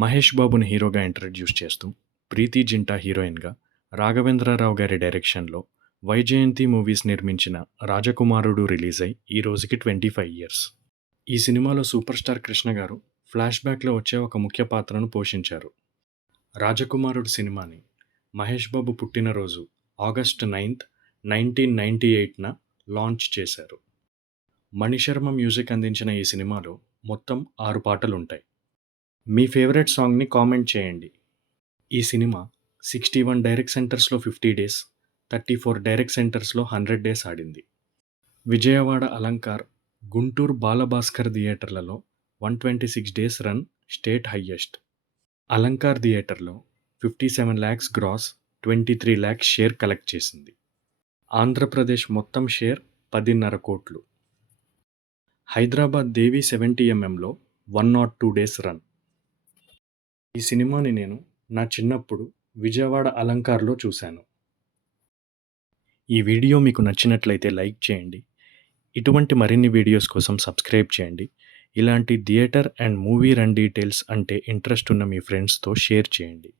మహేష్ బాబుని హీరోగా ఇంట్రడ్యూస్ చేస్తూ, ప్రీతి జింటా హీరోయిన్‌గా, రాఘవేంద్రరావు గారి డైరెక్షన్‌లో వైజయంతి మూవీస్ నిర్మించిన 'రాజకుమారుడు' రిలీజ్ అయి ఈ రోజుకి 25 ఇయర్స్. ఈ సినిమాలో సూపర్ స్టార్ కృష్ణ గారు ఫ్లాష్‌బ్యాక్‌లో వచ్చే ఒక ముఖ్య పాత్రను పోషించారు. 'రాజకుమారుడు' సినిమాని మహేష్ బాబు పుట్టినరోజు ఆగస్ట్ 9, 1998న లాంచ్ చేశారు. మణిశర్మ మ్యూజిక్ అందించిన ఈ సినిమాలో మొత్తం 6 పాటలుంటాయి. మీ ఫేవరెట్ సాంగ్‌ని కామెంట్ చేయండి. ఈ సినిమా 61 డైరెక్ట్ సెంటర్స్‌లో 50 డేస్, 34 డైరెక్ట్ సెంటర్స్‌లో 100 డేస్ ఆడింది. విజయవాడ అలంకార్, గుంటూరు బాలభాస్కర్ థియేటర్లలో 126 days run state highest. Alankar థియేటర్లో 57 lakhs gross, 23 lakhs share collect చేసింది. ఆంధ్రప్రదేశ్ మొత్తం షేర్ 10.5 కోట్లు. Hyderabad Devi 70mm 102 days run. ఈ సినిమాని నేను నా చిన్నప్పుడు విజయవాడ అలంకార్లో చూశాను. ఈ వీడియో మీకు నచ్చినట్లయితే లైక్ చేయండి. ఇటువంటి మరిన్ని వీడియోస్ కోసం సబ్స్క్రైబ్ చేయండి. ఇలాంటి theatre and movie run details అంటే ఇంట్రెస్ట్ ఉన్న మీ ఫ్రెండ్స్తో షేర్ చేయండి.